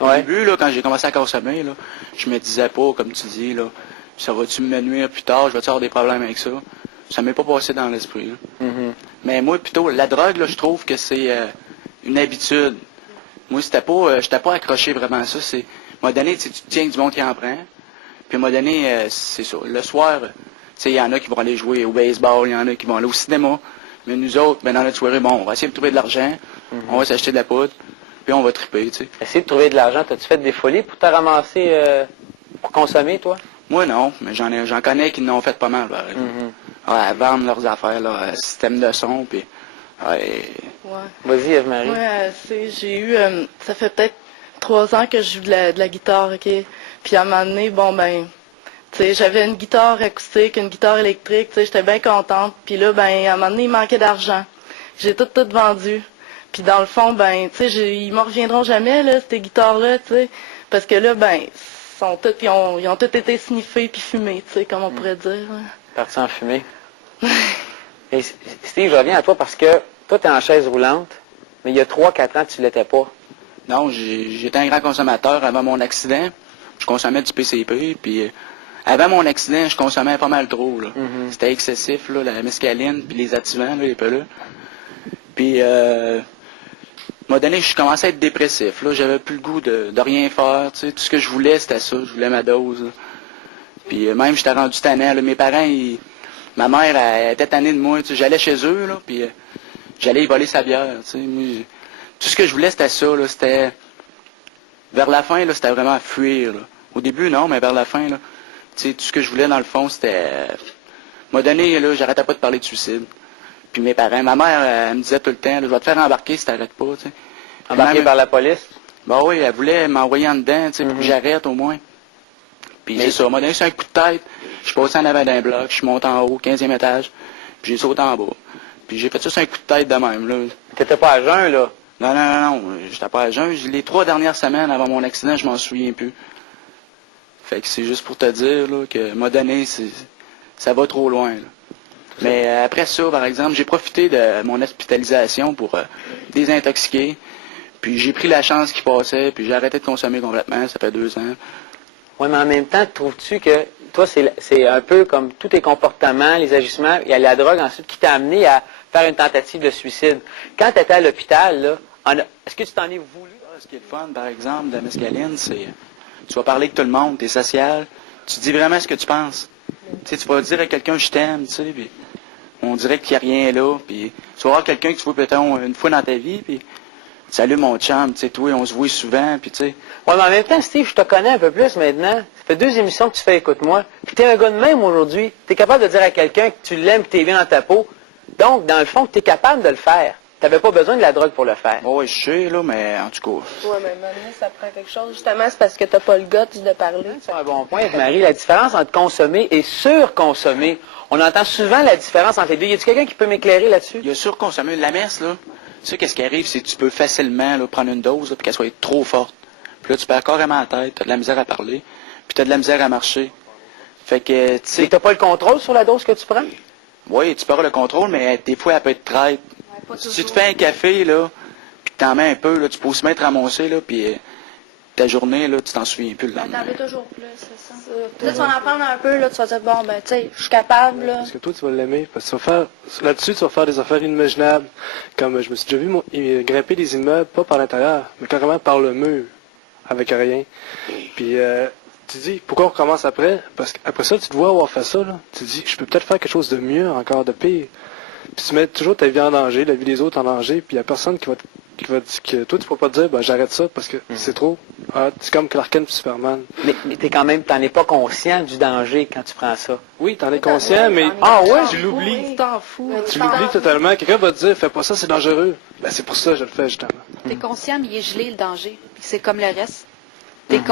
Au début, là, quand j'ai commencé à consommer, là, je me disais pas, comme tu dis, là, ça va-tu me nuire plus tard, je vais-tu avoir des problèmes avec ça? Ça m'est pas passé dans l'esprit. Là. Mais moi, plutôt, la drogue, là, je trouve que c'est une habitude. Moi, j'étais pas accroché vraiment à ça. C'est, à un moment donné, tu tiens du monde qui en prend. Puis à un moment donné, c'est ça. Le soir, il y en a qui vont aller jouer au baseball, il y en a qui vont aller au cinéma. Mais nous autres, ben, dans notre soirée, bon, on va essayer de trouver de l'argent, on va s'acheter de la poudre, puis on va triper, tu sais. Essayer de trouver de l'argent, t'as-tu fait des folies pour te ramasser pour consommer, toi? Moi, non, mais j'en connais qui n'ont fait pas mal, par exemple. Ouais, vendre leurs affaires, là, système de son, puis... Ouais. Vas-y, Eve-Marie. J'ai eu... ça fait peut-être 3 ans que je joue de la guitare, OK? Puis à un moment donné, bon, ben... Tu sais, j'avais une guitare acoustique, une guitare électrique, tu sais, j'étais bien contente. Puis là, ben, à un moment donné, il manquait d'argent. J'ai tout vendu. Puis dans le fond, ben, tu sais, ils m'en reviendront jamais, là, ces guitares-là, tu sais. Parce que là, ben, ils ont tous été sniffés puis fumés, tu sais, comme on pourrait dire. Parti en fumée. Et Steve, je reviens à toi parce que toi, tu es en chaise roulante, mais il y a 3-4 ans, tu l'étais pas. Non, j'étais un grand consommateur avant mon accident. Je consommais du PCP, puis avant mon accident, je consommais pas mal trop. C'était excessif, là, la mescaline, puis les activants, là, les pellules. Puis, à un moment donné, je commençais à être dépressif. Là, j'avais plus le goût de rien faire. Tu sais. Tout ce que je voulais, c'était ça. Je voulais ma dose. Là. Puis même, j'étais rendu tannant. Là. Mes parents, ma mère, elle était tannée de moi. Tu sais. J'allais chez eux, là, puis j'allais y voler sa bière. Tu sais. Moi, tout ce que je voulais, c'était ça. Là. C'était... Vers la fin, là, c'était vraiment fuir. Là. Au début, non, mais vers la fin, là, tu sais, tout ce que je voulais, dans le fond, c'était... À un moment donné, là, j'arrêtais pas de parler de suicide. Puis mes parents, ma mère, elle me disait tout le temps, là, je vais te faire embarquer si t'arrêtes pas, tu sais. Embarqué par la police? Ben oui, elle voulait m'envoyer en dedans, tu sais, pour que j'arrête au moins. Puis c'est ça, elle m'a donné un coup de tête, je suis passé en avant d'un bloc, je suis monté en haut, 15e étage, puis j'ai sauté en bas. Puis j'ai fait ça un coup de tête de même, là. T'étais pas à jeun, là? Non, j'étais pas à jeun. Les 3 dernières semaines avant mon accident, je m'en souviens plus. Fait que c'est juste pour te dire, là, que m'a donné, ça va trop loin, là. Mais après ça, par exemple, j'ai profité de mon hospitalisation pour désintoxiquer. Puis j'ai pris la chance qui passait, puis j'ai arrêté de consommer complètement, ça fait 2 ans. Oui, mais en même temps, trouves-tu que toi, c'est un peu comme tous tes comportements, les agissements, il y a la drogue ensuite qui t'a amené à faire une tentative de suicide. Quand tu étais à l'hôpital, là, est-ce que tu t'en es voulu? Ce qui est le fun, par exemple, de la mescaline, c'est tu vas parler avec tout le monde, tu es social, tu dis vraiment ce que tu penses. Tu sais, tu vas dire à quelqu'un je t'aime, tu sais, puis on dirait qu'il n'y a rien là, puis tu vas voir quelqu'un que tu vois peut-être une fois dans ta vie, puis salut mon chum, tu sais, toi, on se voit souvent, puis tu sais. Oui, mais en même temps, Steve, je te connais un peu plus maintenant. Ça fait 2 émissions que tu fais Écoute-moi, puis tu es un gars de même aujourd'hui. Tu es capable de dire à quelqu'un que tu l'aimes, que tu es bien dans ta peau. Donc, dans le fond, tu es capable de le faire. Tu n'avais pas besoin de la drogue pour le faire. Oui, je sais, là, mais en tout cas. Oui, mais maintenant, ça prend quelque chose. Justement, c'est parce que tu n'as pas le guts de parler. C'est un bon point, Marie. La différence entre consommer et surconsommer. On entend souvent la différence entre les deux. Y a-t-il quelqu'un qui peut m'éclairer là-dessus? Il y a surconsommé. La messe, là, tu sais, qu'est-ce qui arrive, c'est que tu peux facilement là, prendre une dose, puis qu'elle soit trop forte. Puis là, tu perds carrément la tête, tu as de la misère à parler, puis tu as de la misère à marcher. Fait que, tu sais. Et tu n'as pas le contrôle sur la dose que tu prends? Oui, tu peux avoir le contrôle, mais des fois, elle peut être traite. Si tu te fais un café, là, puis que t'en mets un peu, là, tu peux aussi mettre ramasser, là, puis ta journée, là, tu t'en souviens plus le lendemain. T'en veux toujours plus, c'est ça. Là, tu vas en prendre un peu, là, tu vas dire, bon, ben, tu sais, je suis capable, là. Parce que toi, tu vas l'aimer. Parce que tu vas faire, là-dessus, tu vas faire des affaires inimaginables. Comme je me suis déjà vu grimper des immeubles, pas par l'intérieur, mais carrément par le mur, avec rien. Puis, tu dis, pourquoi on recommence après? Parce qu'après ça, tu te vois avoir fait ça, là. Tu dis, je peux peut-être faire quelque chose de mieux, encore de pire. Puis tu mets toujours ta vie en danger, la vie des autres en danger, puis il n'y a personne qui va dire que toi, tu ne peux pas te dire, ben, j'arrête ça parce que c'est trop. Ah, c'est comme Clark Kent et Superman. Mais t'es quand même, t'en es pas conscient du danger quand tu prends ça. Oui, t'en es conscient, mais tu l'oublies. Tu t'en fous. Tu l'oublies totalement. Quelqu'un va te dire, fais pas ça, c'est dangereux. Ben, c'est pour ça que je le fais, justement. T'es conscient, mais il est gelé, le danger. Puis c'est comme le reste.